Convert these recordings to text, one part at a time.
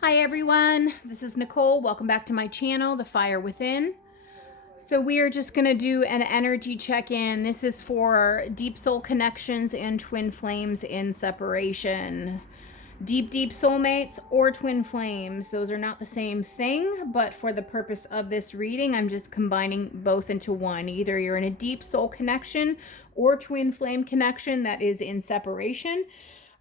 Hi everyone, this is Nicole. Welcome back to my channel, The Fire Within. So we are just going to do an energy check-in. This is for deep soul connections and twin flames in separation. Deep soulmates or twin flames, those are not the same thing, but for the purpose of this reading, I'm just combining both into one. Either you're in a deep soul connection or twin flame connection that is in separation.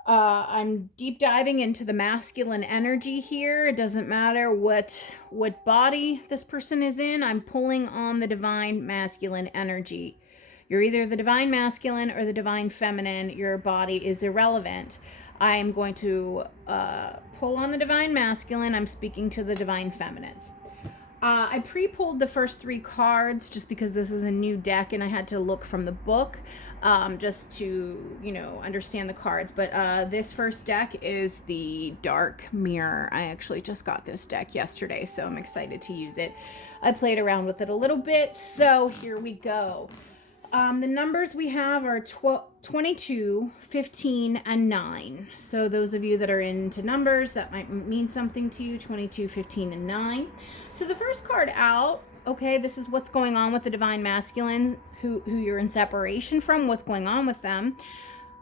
I'm deep diving into the masculine energy here. It doesn't matter what body this person is in. I'm pulling on the divine masculine energy. You're either the divine masculine or the divine feminine. Your body is irrelevant. I am going to pull on the divine masculine. I'm speaking to the divine feminines. I pre-pulled the first 3 cards just because this is a new deck and I had to look from the book just to, understand the cards. But this first deck is the Dark Mirror. I actually just got this deck yesterday, so I'm excited to use it. I played around with it a little bit, so here we go. The numbers we have are 22, 15, and 9. So those of you that are into numbers, that might mean something to you, 22, 15, and 9. So the first card out, okay, this is what's going on with the divine masculines who you're in separation from, what's going on with them.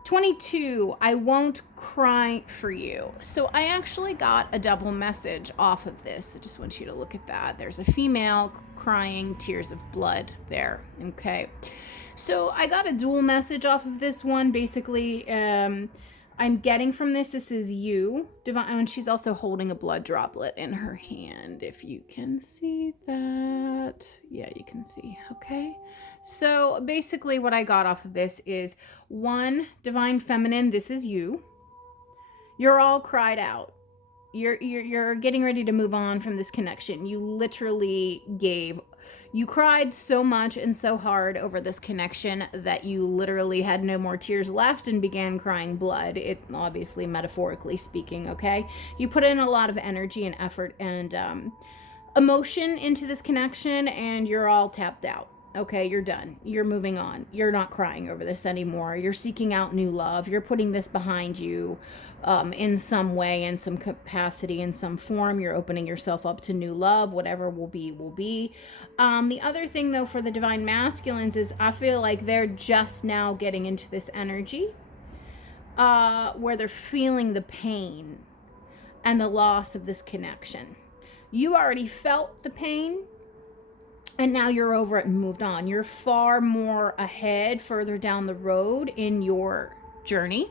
22, I won't cry for you. So I actually got a double message off of this. I just want you to look at that. There's a female crying tears of blood there, okay? So I got a dual message off of this one. Basically, I'm getting from this is you, divine, and she's also holding a blood droplet in her hand, if you can see that. Yeah, you can see, okay? So basically what I got off of this is 1, divine feminine, this is you. You're all cried out. You're getting ready to move on from this connection. You literally you cried so much and so hard over this connection that you literally had no more tears left and began crying blood. It obviously, metaphorically speaking, okay? You put in a lot of energy and effort and emotion into this connection, and you're all tapped out. Okay, you're done. You're moving on. You're not crying over this anymore. You're seeking out new love. You're putting this behind you in some way, in some capacity, in some form. You're opening yourself up to new love. Whatever will be, will be. The other thing, though, for the divine masculines is I feel like they're just now getting into this energy where they're feeling the pain and the loss of this connection. You already felt the pain, and now you're over it and moved on. You're far more ahead, further down the road in your journey,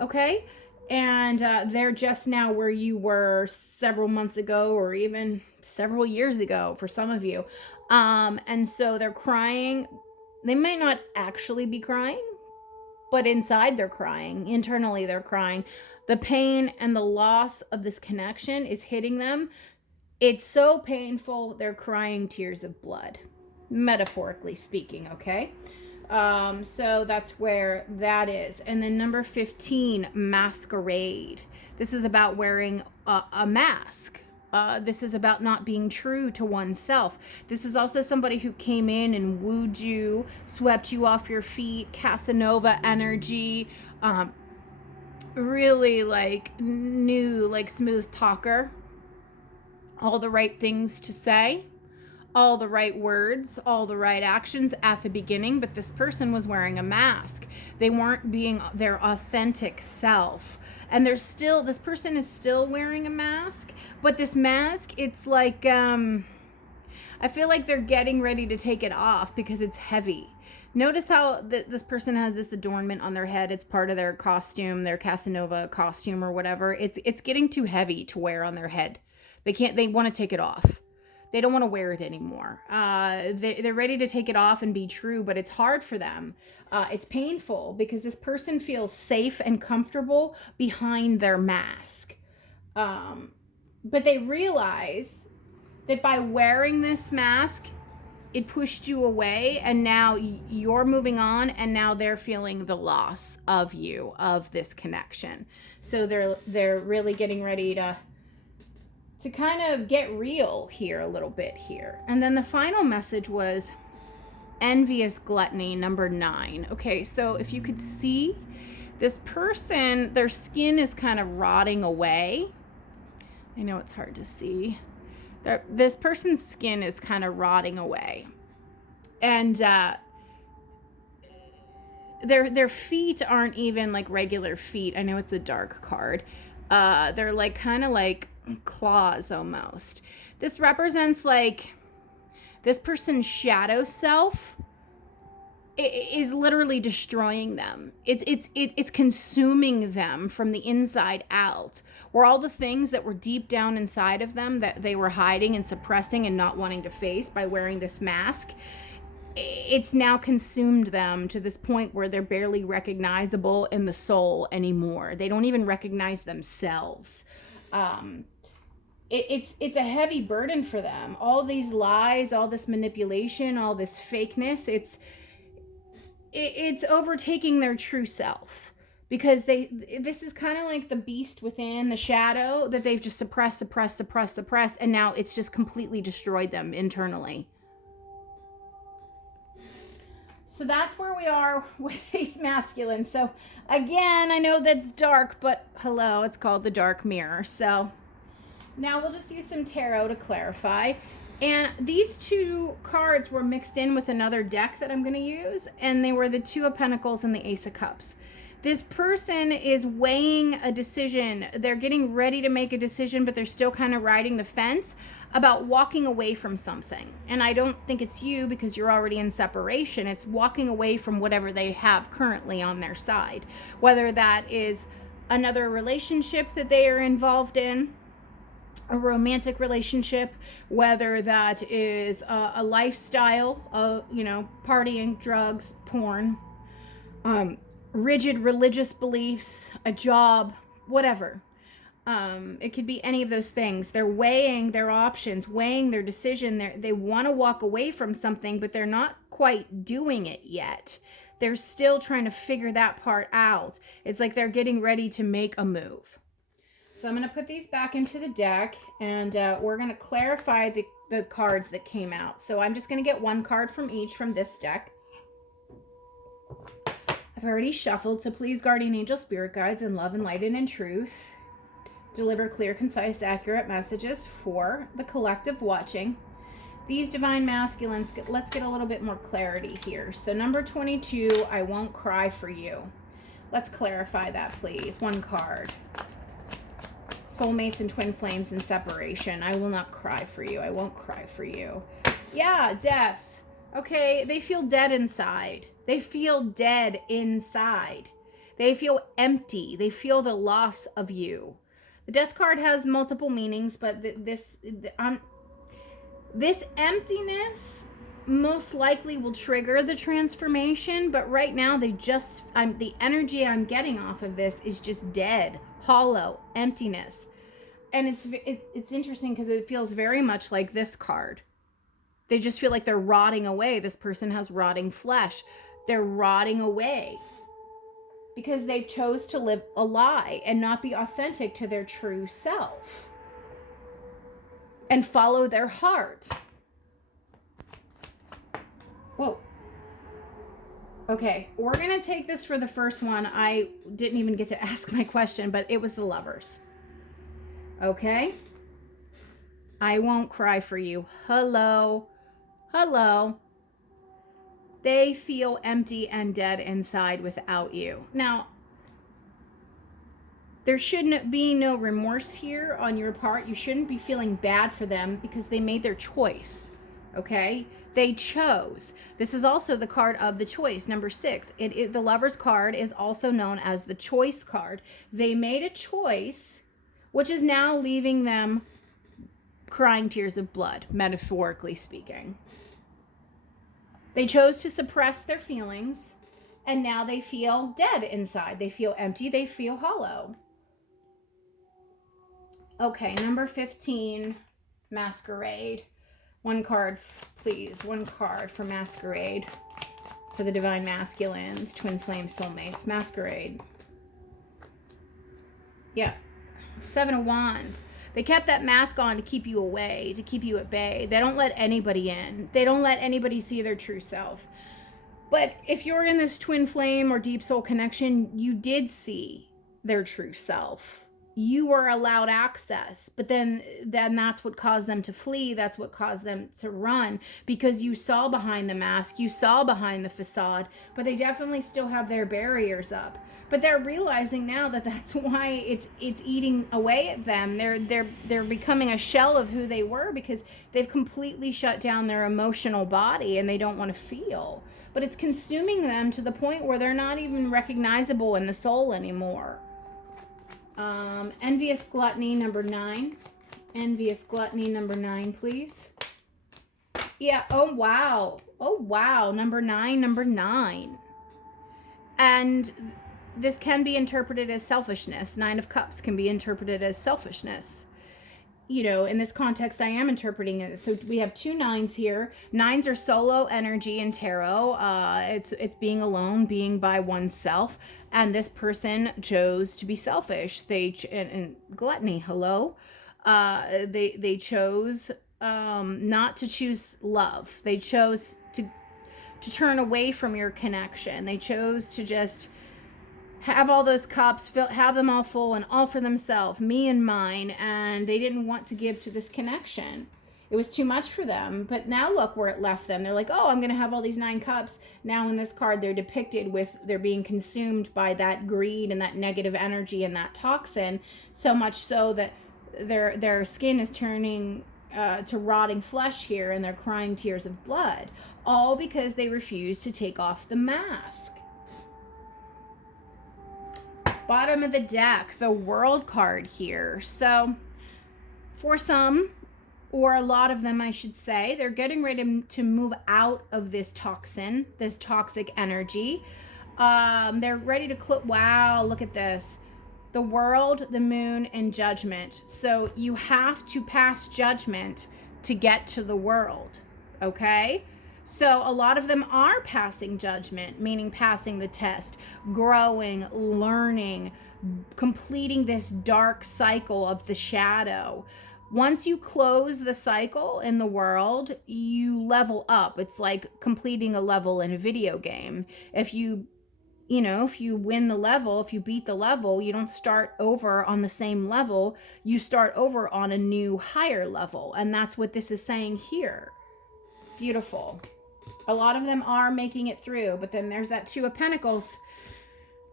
okay? And they're just now where you were several months ago or even several years ago for some of you. And so they're crying. They might not actually be crying, but inside they're crying. Internally they're crying. The pain and the loss of this connection is hitting them. It's so painful, they're crying tears of blood, metaphorically speaking, okay? So that's where that is. And then number 15, masquerade. This is about wearing a mask. This is about not being true to oneself. This is also somebody who came in and wooed you, swept you off your feet, Casanova energy, really like new, like smooth talker. All the right things to say, all the right words, all the right actions at the beginning, but this person was wearing a mask. They weren't being their authentic self. And this person is still wearing a mask, but this mask, it's like, I feel like they're getting ready to take it off because it's heavy. Notice how this person has this adornment on their head. It's part of their costume, their Casanova costume or whatever. It's getting too heavy to wear on their head. They want to take it off. They don't want to wear it anymore. They're ready to take it off and be true, but it's hard for them. It's painful because this person feels safe and comfortable behind their mask. But they realize that by wearing this mask, it pushed you away, and now you're moving on, and now they're feeling the loss of you, of this connection. So they're really getting ready to kind of get real here a little bit here. And then the final message was envious gluttony, number 9. Okay, so if you could see this person, their skin is kind of rotting away. I know it's hard to see. This person's skin is kind of rotting away. And their feet aren't even like regular feet. I know it's a dark card. They're like kind of like claws almost. This represents like this person's shadow self is literally destroying them. It's consuming them from the inside out. Where all the things that were deep down inside of them that they were hiding and suppressing and not wanting to face by wearing this mask, it's now consumed them to this point where they're barely recognizable in the soul anymore. They don't even recognize themselves. It's a heavy burden for them. All these lies, all this manipulation, all this fakeness, it's overtaking their true self, because this is kind of like the beast within the shadow that they've just suppressed, and now it's just completely destroyed them internally. So that's where we are with these masculines. So again, I know that's dark, but hello, it's called the dark mirror. So now we'll just use some tarot to clarify. And these two cards were mixed in with another deck that I'm going to use, and they were the Two of Pentacles and the Ace of Cups. This person is weighing a decision. They're getting ready to make a decision, but they're still kind of riding the fence about walking away from something. And I don't think it's you, because you're already in separation. It's walking away from whatever they have currently on their side, whether that is another relationship that they are involved in, a romantic relationship, whether that is a lifestyle of, partying, drugs, porn, rigid religious beliefs, a job, whatever. It could be any of those things. They're weighing their options, weighing their decision. They want to walk away from something, but they're not quite doing it yet. They're still trying to figure that part out. It's like they're getting ready to make a move. So I'm going to put these back into the deck, and we're going to clarify the cards that came out. So I'm just going to get one card from each from this deck. I've already shuffled, so please, guardian angel, spirit guides, and love, and light, and in truth, deliver clear, concise, accurate messages for the collective watching. These divine masculines, let's get a little bit more clarity here. So number 22, I won't cry for you. Let's clarify that, please. One card. Soulmates and twin flames in separation. I will not cry for you. I won't cry for you. Yeah, death. Okay, they feel dead inside. They feel dead inside. They feel empty. They feel the loss of you. The death card has multiple meanings, but this emptiness most likely will trigger the transformation, but right now the energy I'm getting off of this is just dead, hollow, emptiness. And it's interesting because it feels very much like this card. They just feel like they're rotting away. This person has rotting flesh. They're rotting away because they've chose to live a lie and not be authentic to their true self and follow their heart. Whoa. Okay, we're going to take this for the first one. I didn't even get to ask my question, but it was the Lovers. Okay? I won't cry for you. Hello. Hello. They feel empty and dead inside without you. Now, there shouldn't be no remorse here on your part. You shouldn't be feeling bad for them because they made their choice. Okay? They chose. This is also the card of the choice, number 6. The Lover's card is also known as the choice card. They made a choice, which is now leaving them crying tears of blood, metaphorically speaking. They chose to suppress their feelings, and now they feel dead inside. They feel empty. They feel hollow. Okay, number 15, Masquerade. One card, please. One card for Masquerade. For the Divine Masculines, Twin Flame Soulmates. Masquerade. Yeah. 7 of Wands. They kept that mask on to keep you away, to keep you at bay. They don't let anybody in. They don't let anybody see their true self. But if you're in this twin flame or deep soul connection, you did see their true self. you were allowed access, but then that's what caused them to flee. That's what caused them to run, because you saw behind the mask, you saw behind the facade. But they definitely still have their barriers up, but they're realizing now that that's why it's eating away at them. They're becoming a shell of who they were, because they've completely shut down their emotional body and they don't want to feel. But it's consuming them to the point where they're not even recognizable in the soul anymore. Envious gluttony, number 9. Envious gluttony, number 9, please. Yeah, oh wow. Oh wow, number 9. And this can be interpreted as selfishness. 9 of Cups can be interpreted as selfishness. You know, in this context, I am interpreting it. So we have 2 9s here. 9s are solo energy in tarot. It's being alone, being by oneself. And this person chose to be selfish. And gluttony, hello. They chose not to choose love. They chose to turn away from your connection. They chose to just have all those cups, have them all full and all for themselves, me and mine, and they didn't want to give to this connection. It was too much for them. But now look where it left them. They're like, oh, I'm going to have all these 9 cups. Now in this card, they're depicted with, they're being consumed by that greed and that negative energy and that toxin, so much so that their skin is turning to rotting flesh here, and they're crying tears of blood, all because they refuse to take off the mask. Bottom of the deck, the World card here. So for some, or a lot of them I should say, they're getting ready to move out of this toxin, this toxic energy. They're ready to wow, look at this. The World, the Moon, and Judgment. So you have to pass Judgment to get to the World, okay? So a lot of them are passing Judgment, meaning passing the test, growing, learning, completing this dark cycle of the shadow. Once you close the cycle in the World, you level up. It's like completing a level in a video game. If you win the level, if you beat the level, you don't start over on the same level. You start over on a new higher level. And that's what this is saying here. Beautiful. A lot of them are making it through, but then there's that 2 of Pentacles.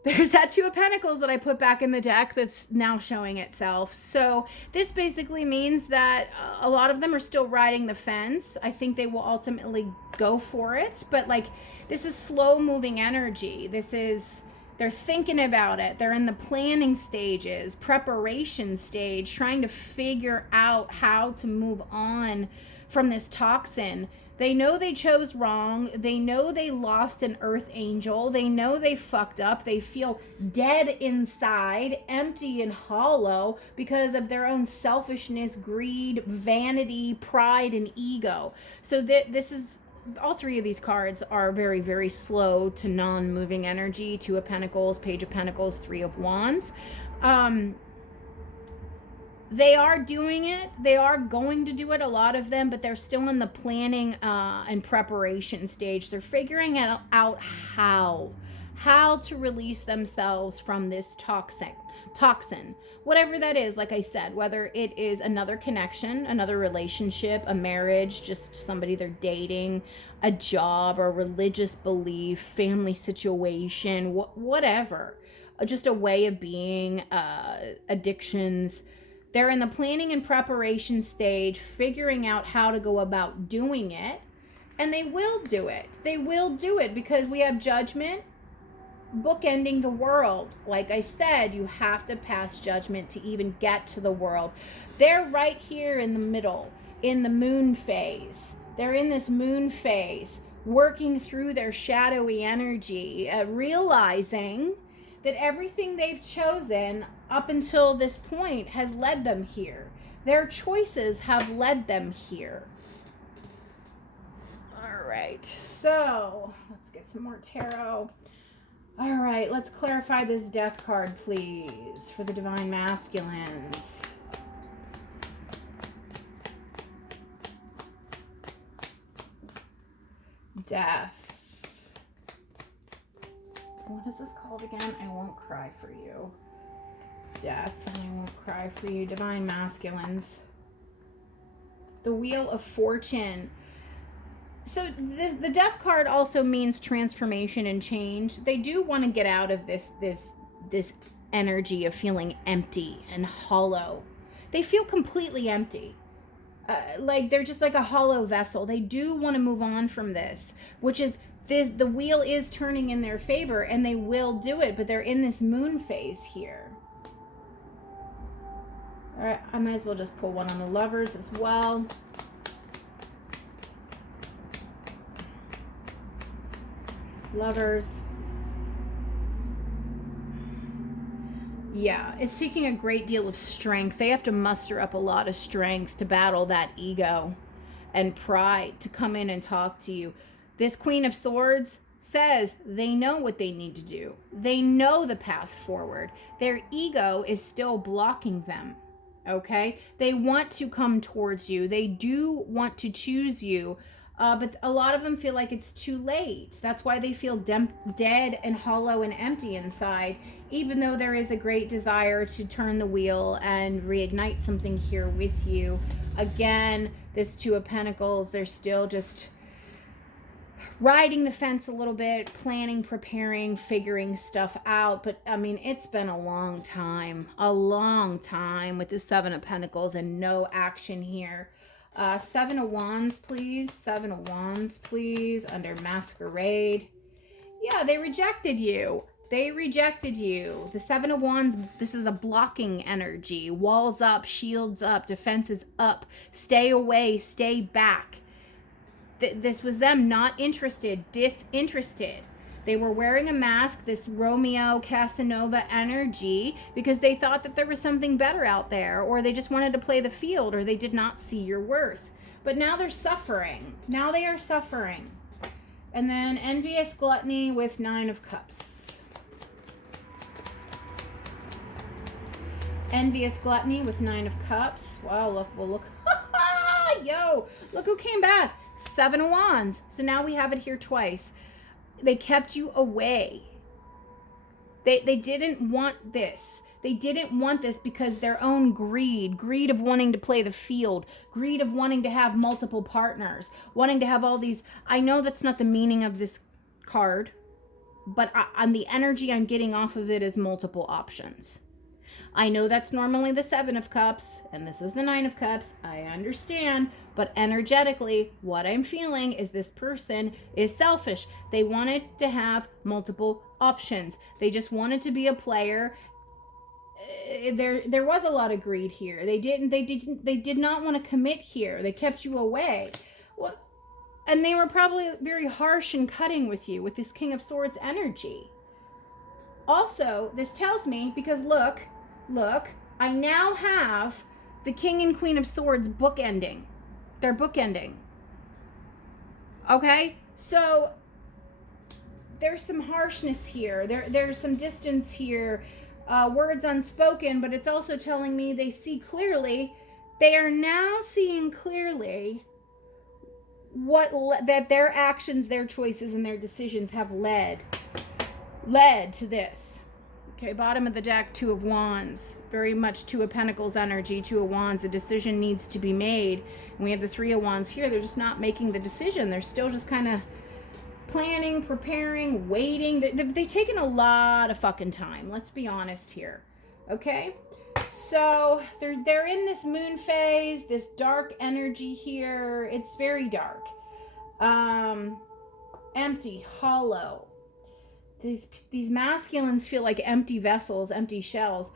There's that 2 of Pentacles that I put back in the deck that's now showing itself. So this basically means that a lot of them are still riding the fence. I think they will ultimately go for it, but like, this is slow moving energy. They're thinking about it. They're in the planning stages, preparation stage, trying to figure out how to move on from this toxin. They know they chose wrong. They know they lost an earth angel. They know they fucked up. They feel dead inside, empty and hollow because of their own selfishness, greed, vanity, pride, and ego. So this is, all 3 of these cards are very, very slow to non-moving energy. 2 of Pentacles, Page of Pentacles, 3 of Wands. They are doing it. They are going to do it, a lot of them, but they're still in the planning and preparation stage. They're figuring out how to release themselves from this toxin, whatever that is. Like I said, whether it is another connection, another relationship, a marriage, just somebody they're dating, a job, or religious belief, family situation, whatever, just a way of being, addictions. They're in the planning and preparation stage, figuring out how to go about doing it. And they will do it. They will do it because we have Judgment, bookending the World. Like I said, you have to pass Judgment to even get to the World. They're right here in the middle, in the Moon phase. They're in this Moon phase, working through their shadowy energy, realizing that everything they've chosen up until this point has led them here. Their choices have led them here. All right, so let's get some more tarot. All right, let's clarify this Death card, please, for the Divine Masculines. Death. What is this called again? I won't cry for you. death, and I won't cry for you. Divine masculines. The Wheel of Fortune. So the death card also means transformation and change. They do want to get out of this energy of feeling empty and hollow. They feel completely empty. Like they're just like a hollow vessel. They do want to move on from this, which is the wheel is turning in their favor, and they will do it, but they're in this moon phase here. All right, I might as well just pull one on the Lovers as well. Lovers. Yeah, it's taking a great deal of strength. They have to muster up a lot of strength to battle that ego and pride to come in and talk to you. This Queen of Swords says they know what they need to do. They know the path forward. Their ego is still blocking them, okay? They want to come towards you. They do want to choose you, but a lot of them feel like it's too late. That's why they feel dead and hollow and empty inside, even though there is a great desire to turn the wheel and reignite something here with you. Again, this Two of Pentacles, they're still just riding the fence a little bit, planning, preparing, figuring stuff out. But I mean, it's been a long time with the Seven of Pentacles and no action here. Seven of Wands, please. Seven of Wands, please, under Masquerade. Yeah, they rejected you. They rejected you. The Seven of Wands, this is a blocking energy. Walls up, shields up, defenses up. Stay away, stay back. This was them not interested, disinterested. They were wearing a mask, this Romeo Casanova energy, because they thought that there was something better out there, or they just wanted to play the field, or they did not see your worth. But now they're suffering. Now they are suffering. And then envious gluttony with Nine of Cups. Envious gluttony with Nine of Cups. Wow, look. Yo, look who came back. Seven of Wands. So now we have it here twice. They kept you away. They didn't want this. They didn't want this because their own greed of wanting to play the field, greed of wanting to have multiple partners, wanting to have all these. I know that's not the meaning of this card, but on the energy I'm getting off of it is multiple options. I know that's normally the Seven of Cups, and this is the Nine of Cups. I understand, but energetically, what I'm feeling is this person is selfish. They wanted to have multiple options. They just wanted to be a player. There was a lot of greed here. They did not want to commit here. They kept you away. Well, and they were probably very harsh and cutting with you with this King of Swords energy. Also, this tells me, because look, I now have the King and Queen of Swords bookending. They're bookending. Okay? So there's some harshness here. There's some distance here. Words unspoken, but it's also telling me they see clearly. They are now seeing clearly that their actions, their choices, and their decisions have led to this. Okay, bottom of the deck, Two of Wands. Very much Two of Pentacles energy, Two of Wands. A decision needs to be made. And we have the Three of Wands here. They're just not making the decision. They're still just kind of planning, preparing, waiting. They've taken a lot of fucking time. Let's be honest here. Okay? So they're in this moon phase, this dark energy here. It's very dark. Empty, hollow. These masculines feel like empty vessels, empty shells.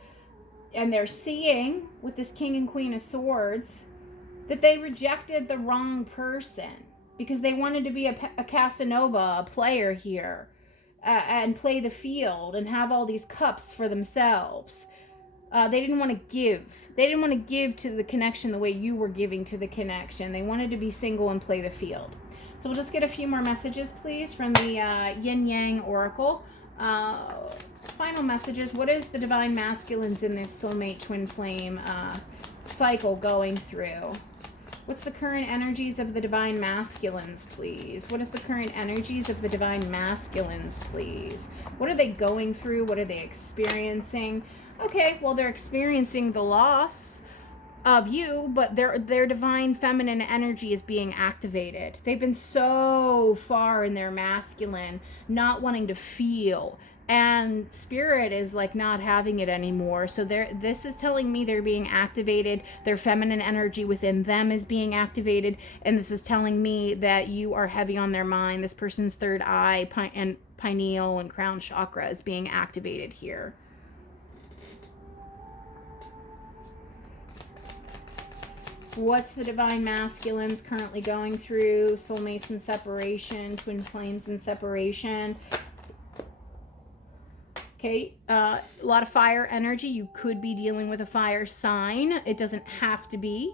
And they're seeing, with this King and Queen of Swords, that they rejected the wrong person because they wanted to be a Casanova, a player here, and play the field and have all these cups for themselves. They didn't want to give. They didn't want to give to the connection the way you were giving to the connection. They wanted to be single and play the field. So we'll just get a few more messages, please, from the Yin Yang Oracle. Final messages. What is the divine masculines in this soulmate twin flame cycle going through? What's the current energies of the divine masculines, please? What is the current energies of the divine masculines, please? What are they going through? What are they experiencing? Okay, well, they're experiencing the loss of you, but their divine feminine energy is being activated. They've been so far in their masculine, not wanting to feel, and spirit is like not having it anymore. So this is telling me they're being activated. Their feminine energy within them is being activated, and this is telling me that you are heavy on their mind. This person's third eye and pineal and crown chakra is being activated here. What's the divine masculines currently going through? Soulmates in separation, twin flames in separation. Okay, a lot of fire energy. You could be dealing with a fire sign. It doesn't have to be.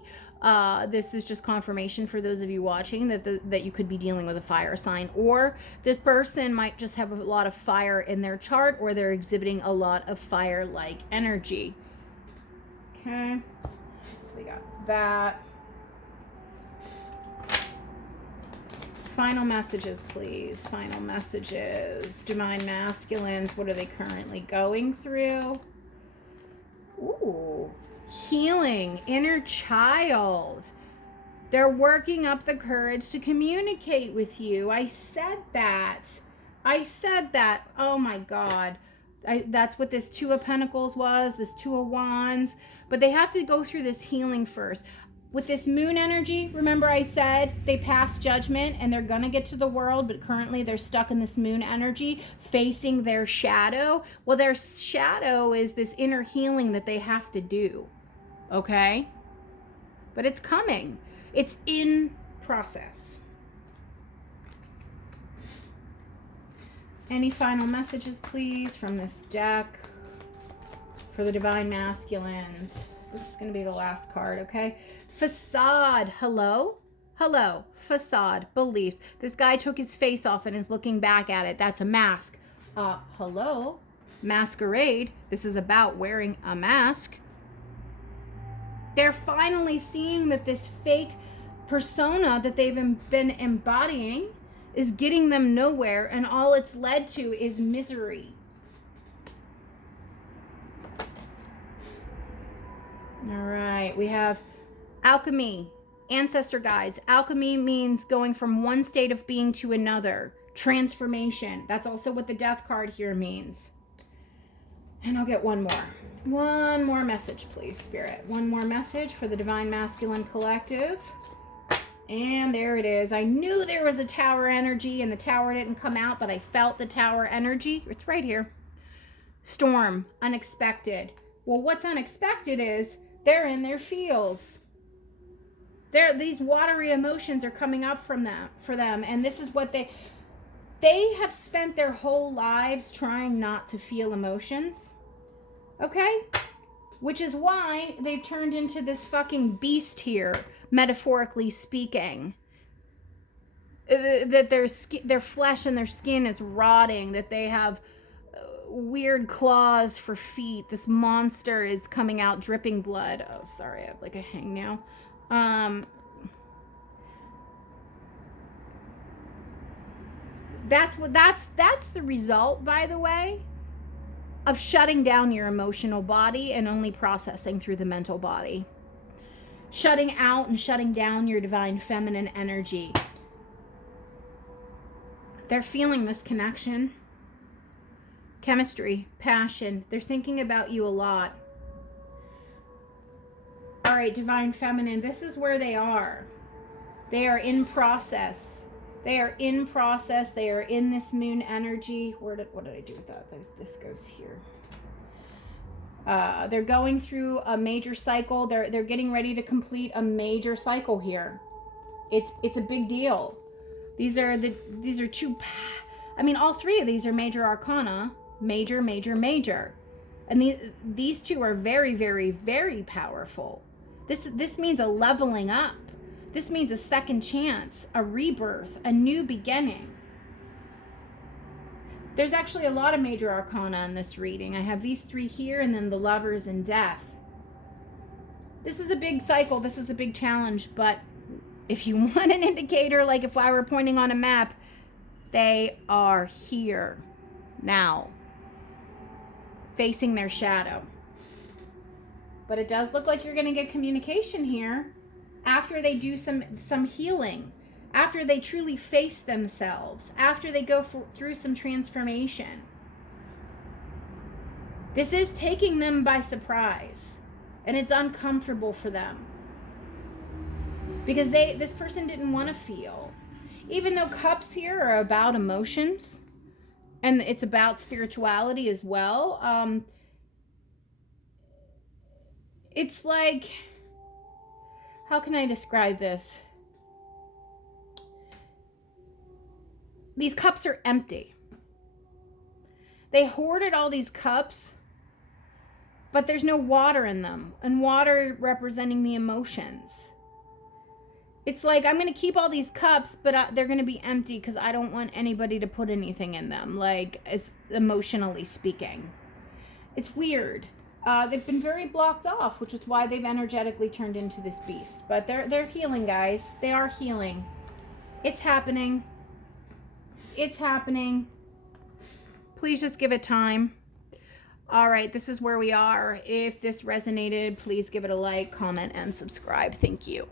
This is just confirmation for those of you watching that you could be dealing with a fire sign, or this person might just have a lot of fire in their chart, or they're exhibiting a lot of fire-like energy. Okay, so we got that. Final messages, please. Final messages. Divine masculines, what are they currently going through? Ooh, healing, inner child. They're working up the courage to communicate with you. I said that. Oh my God. That's what this Two of Pentacles was, this Two of Wands. But they have to go through this healing first. With this moon energy, remember I said they pass judgment and they're going to get to the world, but currently they're stuck in this moon energy facing their shadow. Well, their shadow is this inner healing that they have to do. Okay? But it's coming. It's in process. Any final messages, please, from this deck for the divine masculines? This is going to be the last card, okay? Facade. Hello? Hello. Facade. Beliefs. This guy took his face off and is looking back at it. That's a mask. Hello? Masquerade. This is about wearing a mask. They're finally seeing that this fake persona that they've been embodying is getting them nowhere, and all it's led to is misery. All right, we have alchemy, ancestor guides. Alchemy means going from one state of being to another. Transformation. That's also what the death card here means. And I'll get one more. One more message, please, Spirit. One more message for the Divine Masculine Collective. And there it is. I knew there was a tower energy and the tower didn't come out, but I felt the tower energy. It's right here. Storm. Unexpected. Well, what's unexpected is they're in their feels. These watery emotions are coming up for them, and this is what they have spent their whole lives trying not to feel emotions. Okay? Which is why they've turned into this fucking beast here, metaphorically speaking. That their flesh and their skin is rotting, that they have weird claws for feet. This monster is coming out dripping blood. Oh, sorry, I have like a hangnail. That's the result, by the way, of shutting down your emotional body and only processing through the mental body. Shutting out and shutting down your divine feminine energy. They're feeling this connection. Chemistry, passion. They're thinking about you a lot. All right, divine feminine, this is where they are. They are in process. They are in process. They are in this moon energy. What did I do with that? This goes here. They're going through a major cycle. They're getting ready to complete a major cycle here. It's a big deal. These are two. I mean, all three of these are major arcana. Major, major, major. And these two are very, very, very powerful. This means a leveling up. This means a second chance, a rebirth, a new beginning. There's actually a lot of major arcana in this reading. I have these three here, and then the Lovers and Death. This is a big cycle. This is a big challenge, but If you want an indicator, like if I were pointing on a map, they are here now, facing their shadow. But it does look like you're going to get communication here after they do some healing, after they truly face themselves, after they go through some transformation. This is taking them by surprise, and it's uncomfortable for them because this person didn't want to feel. Even though cups here are about emotions and it's about spirituality as well, it's like, how can I describe this? These cups are empty. They hoarded all these cups, but there's no water in them, and water representing the emotions. It's like, I'm going to keep all these cups, but they're going to be empty because I don't want anybody to put anything in them, like, as emotionally speaking. It's weird. They've been very blocked off, which is why they've energetically turned into this beast. But they're healing, guys. They are healing. It's happening. It's happening. Please just give it time. All right, this is where we are. If this resonated, please give it a like, comment, and subscribe. Thank you.